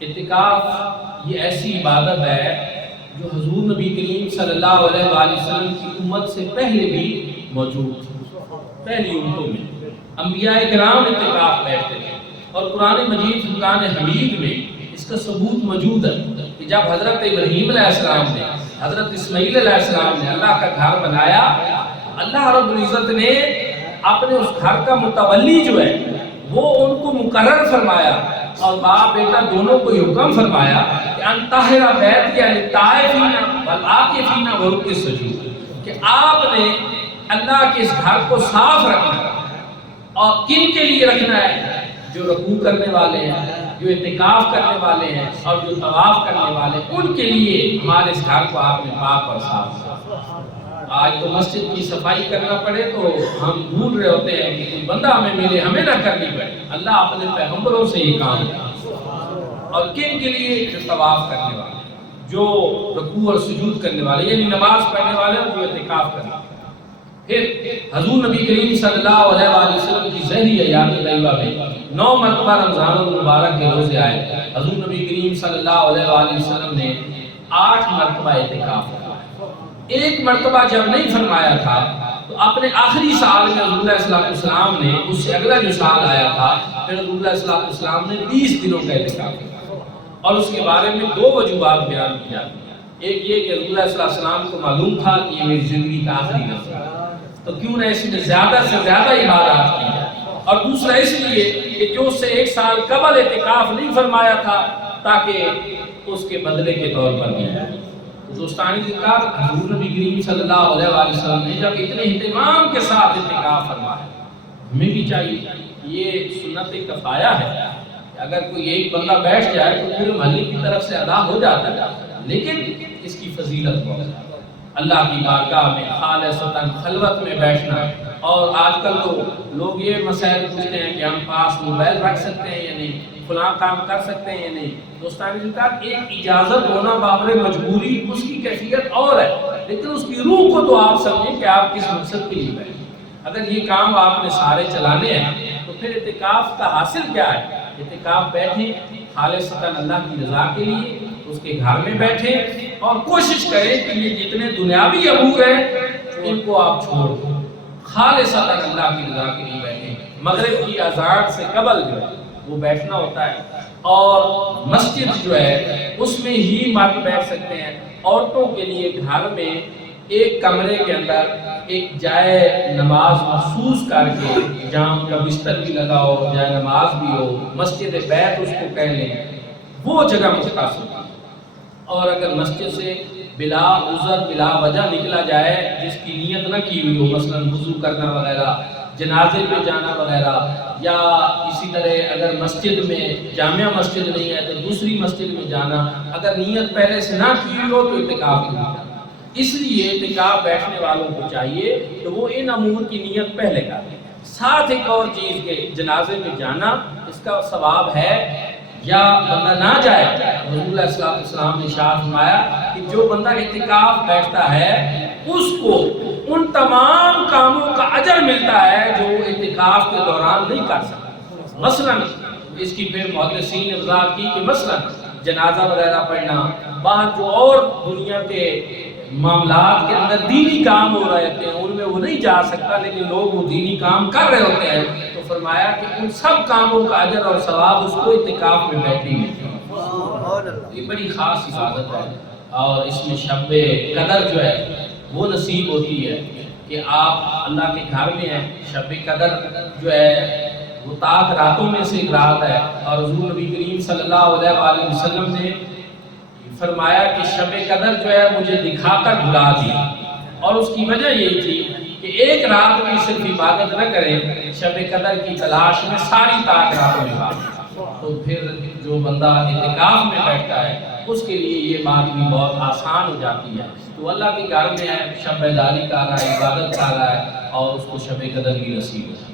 اعتکاف یہ ایسی عبادت ہے جو حضور نبی کریم صلی اللہ علیہ وآلہ وسلم کی امت سے پہلے بھی موجود تھی۔ پہلی امتوں میں انبیاء کرام اعتکاف بیٹھتے تھے، اور قرآن مجید فرقان حمید میں اس کا ثبوت موجود ہے کہ جب حضرت ابراہیم علیہ السلام نے، حضرت اسماعیل علیہ السلام نے اللہ کا گھر بنایا، اللہ رب العزت نے اپنے اس گھر کا متولی جو ہے وہ ان کو مقرر فرمایا، اور باپ بیٹا دونوں کو حکم فرمایا کہ ان طاہر بیت یا للطائفین والعاکفین ورکع السجود، کہ آپ نے اللہ کے اس گھر کو صاف رکھنا ہے۔ اور کن کے لیے رکھنا ہے؟ جو رکوع کرنے والے ہیں، جو اعتکاف کرنے والے ہیں، اور جو طواف کرنے والے ہیں، ان کے لیے ہمارے اس گھر کو آپ نے پاک اور صاف کیا۔ آج تو مسجد کی صفائی کرنا پڑے تو ہم بھول رہے ہوتے ہیں کہ کوئی بندہ ہمیں ملے، ہمیں نہ کرنی پڑے۔ اللہ اپنے پیغمبروں سے یہ کام کیا۔ اور کن کے لیے؟ جو طواف کرنے والے، جو رکوع اور سجود کرنے والے، یعنی نماز پڑھنے والے اور جو اعتکاف کرنے والے۔ پھر حضور نبی کریم صلی اللہ علیہ وآلہ وسلم کی ظہری ایام طیبہ میں 9 مرتبہ رمضان المبارک کے روزے آئے۔ حضور نبی کریم صلی اللہ علیہ وآلہ وسلم نے 8 مرتبہ اعتکاف کیا۔ ایک مرتبہ جب نہیں فرمایا تھا تو اپنے آخری سال میں حضور علیہ السلام نے، اس سے اگلا جو سال آیا تھا، پھر حضور علیہ السلام نے 20 دنوں کا اعتکاف کیا، اور اس کے بارے میں 2 وجوہات بیان کی جاتی ہیں۔ ایک یہ کہ حضور علیہ السلام کو معلوم تھا کہ یہ میری زندگی کا آخری لمحہ ہے، تو کیوں نہ اس میں زیادہ سے زیادہ عبادات کی جائے، اور دوسرا اس لیے کہ جو اس سے 1 سال قبل اعتکاف نہیں فرمایا تھا تاکہ اس کے بدلے کے طور پر دی جائے۔ دوستانی ذکر، حضور نبی کریم صلی اللہ علیہ وآلہ وسلم نے جب اتنے اہتمام کے ساتھ اعتکاف فرمایا، ہمیں بھی چاہیے، یہ سنت کفایہ ہے، اگر کوئی ایک بندہ بیٹھ جائے تو پورے محلے کی طرف سے ادا ہو جاتا ہے، لیکن اس کی فضیلت بہت ہے۔ اللہ کی بارگاہ میں خالصتاً خلوت میں بیٹھنا، اور آج کل تو لوگ یہ مسائل پوچھتے ہیں کہ ہم پاس موبائل رکھ سکتے ہیں یا نہیں، فلاں کام کر سکتے ہیں یا نہیں۔ دوستانی ذکر، ایک اجازت ہونا بامر مجبوری، اس کی کیفیت اور ہے، لیکن اس کی روح کو تو آپ سمجھیں کہ آپ کس مقصد کے لیے بیٹھے۔ اگر یہ کام آپ نے سارے چلانے ہیں تو پھر اعتکاف کا حاصل کیا ہے؟ اعتکاف بیٹھیں خالصتاً اللہ کی رضا کے لیے، اس کے گھر میں بیٹھیں، اور کوشش کریں کہ یہ جتنے دنیاوی امور ہیں ان کو آپ چھوڑ دیں، خالصتاً اللہ کی رضا کے لیے بیٹھیں۔ مغرب کی اذان سے قبل جو ہے وہ بیٹھنا ہوتا ہے، اور مسجد جو ہے اس میں ہی مرد بیٹھ سکتے ہیں۔ عورتوں کے لیے گھر میں ایک کمرے کے اندر ایک جائے نماز مخصوص کر کے، جہاں کا بستر بھی لگا ہو، جائے نماز بھی ہو، مسجد بیت اس کو کہہ لیں، وہ جگہ مختص ہوتی ہے۔ اور اگر مسجد سے بلا عذر بلا وجہ نکلا جائے، جس کی نیت نہ کی ہوئی ہو، مثلاً وضو کرنا وغیرہ، جنازے پہ جانا وغیرہ، یا اسی طرح اگر مسجد میں جامع مسجد نہیں ہے تو دوسری مسجد میں جانا، اگر نیت پہلے سے نہ کی ہوئی ہو تو اعتکاف نہیں ہوتا۔ اس لیے اعتکاف بیٹھنے والوں کو چاہیے کہ وہ ان امور کی نیت پہلے کریں۔ ساتھ ایک اور چیز کہ جنازے میں جانا اس کا ثواب ہے، یا بندہ نہ جائے، حضور علیہ السلام نے ارشاد فرمایا کہ جو بندہ اعتکاف بیٹھتا ہے اس کو ان تمام کاموں کا اجر ملتا ہے جو اعتکاف کے دوران نہیں کر سکتا۔ مثلاً اس کی پھر محدثین نے وضاحت کی کہ مثلاً جنازہ وغیرہ پڑھنا، باہر جو اور دنیا کے معاملات کے اندر دینی کام ہو رہے ہوتے ہیں ان میں وہ نہیں جا سکتا، لیکن لوگ وہ دینی کام کر رہے ہوتے ہیں، تو فرمایا کہ ان سب کاموں کا اجر اور ثواب اس کو اعتکاف میں بیٹھنے ملتا ہے۔ یہ بڑی خاص عبادت ہے، اور اس میں شب قدر جو ہے وہ نصیب ہوتی ہے کہ آپ اللہ کے گھر میں ہیں۔ شب قدر جو ہے وہ تاک راتوں میں سے ایک رات ہے، اور حضور نبی کریم صلی اللہ علیہ وآلہ وسلم نے فرمایا کہ شب قدر جو ہے مجھے دکھا کر بھلا دی، اور اس کی وجہ یہی تھی کہ ایک رات میں صرف عبادت نہ کریں، شب قدر کی تلاش میں ساری تاک راتوں میں عبادت۔ تو پھر جو بندہ اعتکاف میں بیٹھتا ہے اس کے لیے یہ بات بھی بہت آسان ہو جاتی ہے۔ تو اللہ کے گھر میں ہے، شب بیداری کا رہا ہے، عبادت کا رہا ہے، اور اس کو شب قدر کی نصیب ہے۔